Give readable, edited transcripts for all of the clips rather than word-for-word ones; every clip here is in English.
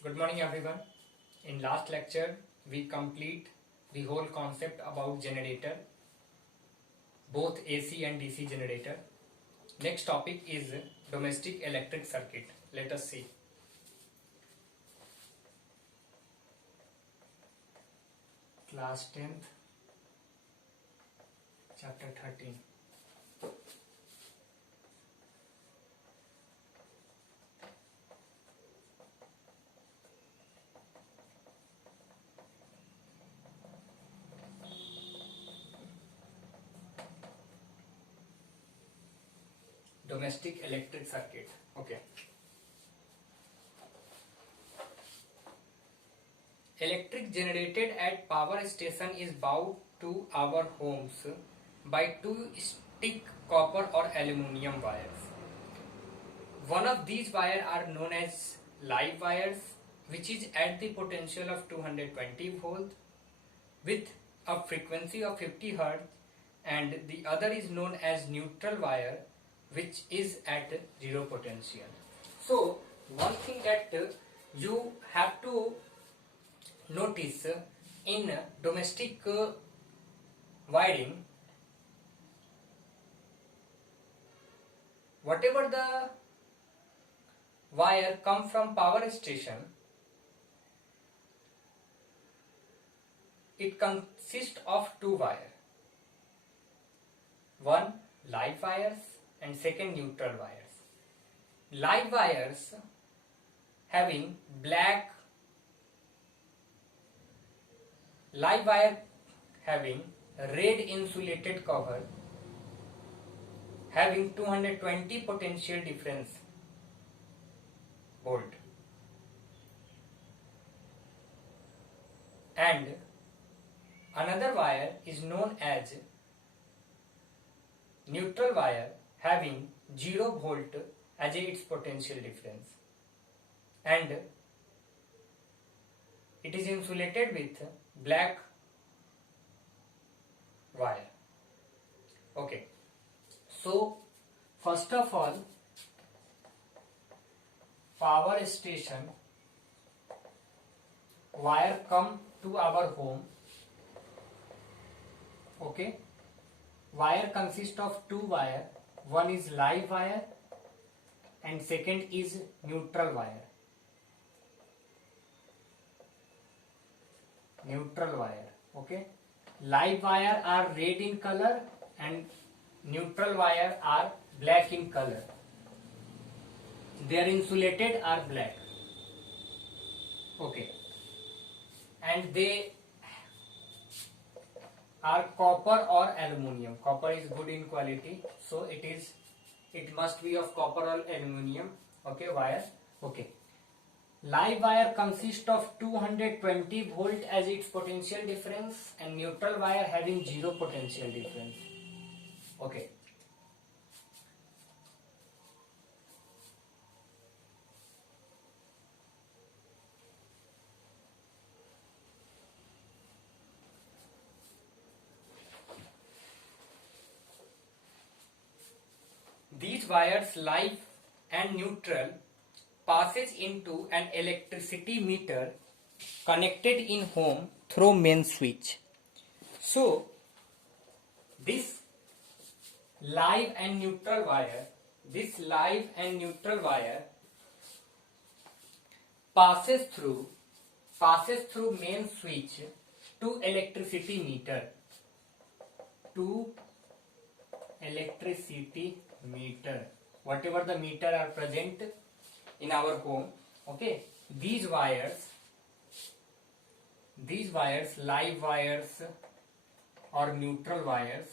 Good morning everyone. In last lecture we complete the whole concept about generator, both AC and DC generator. Next topic is domestic electric circuit. Let us see. Class 10th, chapter 13. Domestic electric circuit. Okay. Electric generated at power station is bound to our homes by two stick copper or aluminium wires. One of these wires are known as live wires, which is at the potential of 220 volt with a frequency of 50 Hz, and the other is known as neutral wire, which is at zero potential. So one thing that you have to notice in domestic wiring, whatever the wire come from power station, it consists of two wires, one live wires and second neutral wires. Live wires having live wire having red insulated cover, having 220 potential difference volt, and another wire is known as neutral wire having 0 volt as its potential difference, and it is insulated with black wire. Okay, so first of all, power station wire come to our home. Okay, wire consists of two wire, one is live wire and second is neutral wire. Okay, live wire are red in color and neutral wire are black in color. They are insulated are black. Okay, and they are copper or aluminium. Copper is good in quality, so it must be of copper or aluminium. Okay, wire. Okay, live wire consists of 220 volt as its potential difference and neutral wire having 0 potential difference. Okay, these wires live and neutral passes into an electricity meter connected in home through main switch. So this live and neutral wire passes through main switch to electricity meter, whatever the meter are present in our home. Okay, these wires, live wires or neutral wires,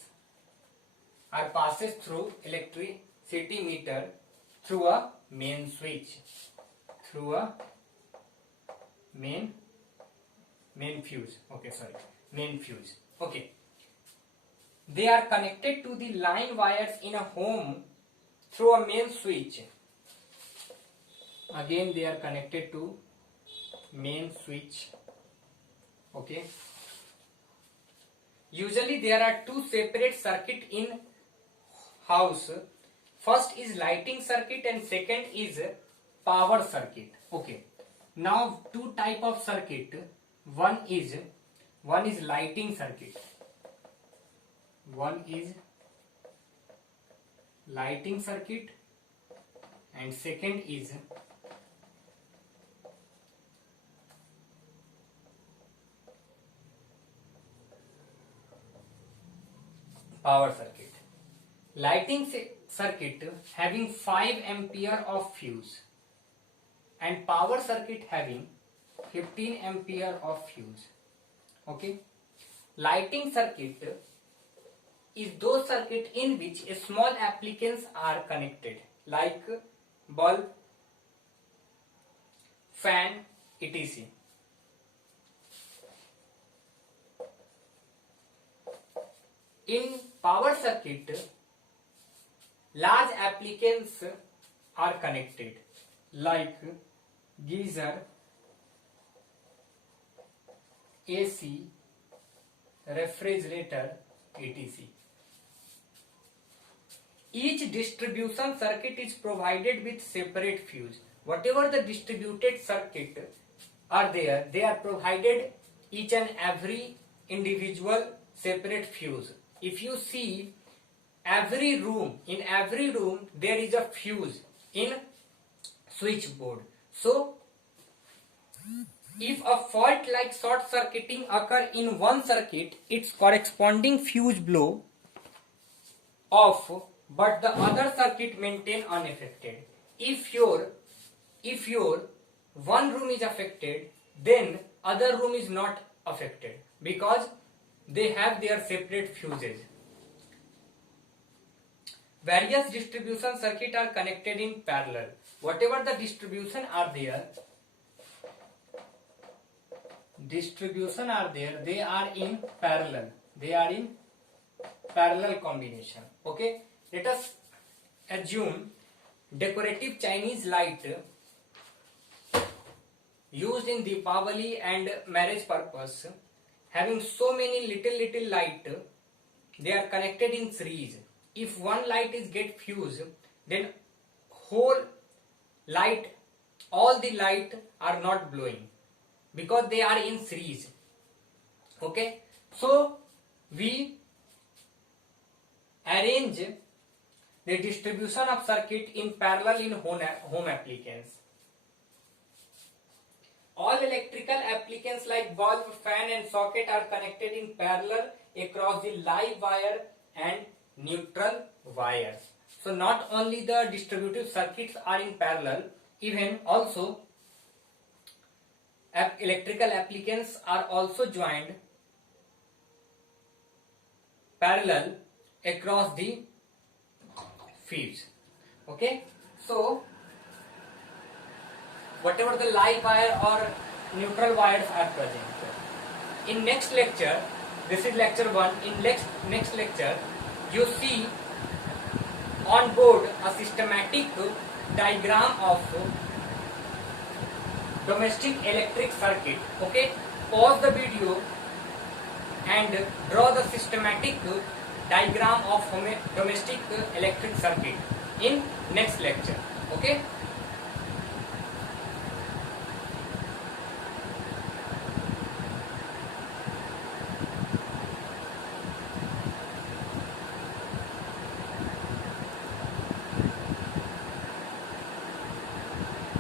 are passes through electricity meter through a main switch, main fuse. Okay, they are connected to the line wires in a home through a main switch. Again, they are connected to main switch. Okay, usually there are two separate circuit in house. First is lighting circuit and second is power circuit. Okay, Now two type of circuit. One is lighting circuit. One is lighting circuit and second is power circuit. Lighting circuit having 5 ampere of fuse and power circuit having 15 ampere of fuse. Okay. Lighting circuit is those circuit in which a small appliances are connected like bulb, fan, etc. In power circuit, large appliances are connected like geyser, AC, refrigerator, etc. Each distribution circuit is provided with separate fuse. Whatever the distributed circuit are there, they are provided each and every individual separate fuse. If you see every room, in every room there is a fuse in switchboard. So if a fault like short circuiting occur in one circuit, its corresponding fuse blow off, but the other circuit maintain unaffected. If your one room is affected, then other room is not affected because they have their separate fuses. Various distribution circuit are connected in parallel. Whatever the distribution are there, they are in parallel. They are in parallel combination. Okay. Let us assume decorative Chinese light used in Deepavali and marriage purpose, having so many little light, they are connected in series. If one light is get fused, then whole light, all the light are not blowing because they are in series. Okay, so we arrange the distribution of circuit in parallel in home appliances. All electrical appliances like bulb, fan and socket are connected in parallel across the live wire and neutral wires. So not only the distributive circuits are in parallel, even also electrical appliances are also joined parallel across the fields. Okay, so whatever the live wire or neutral wires are present. In next lecture, this is lecture 1. In next lecture, you see on board a systematic diagram of domestic electric circuit. Okay, pause the video and draw the systematic diagram of domestic electric circuit in next lecture. Okay.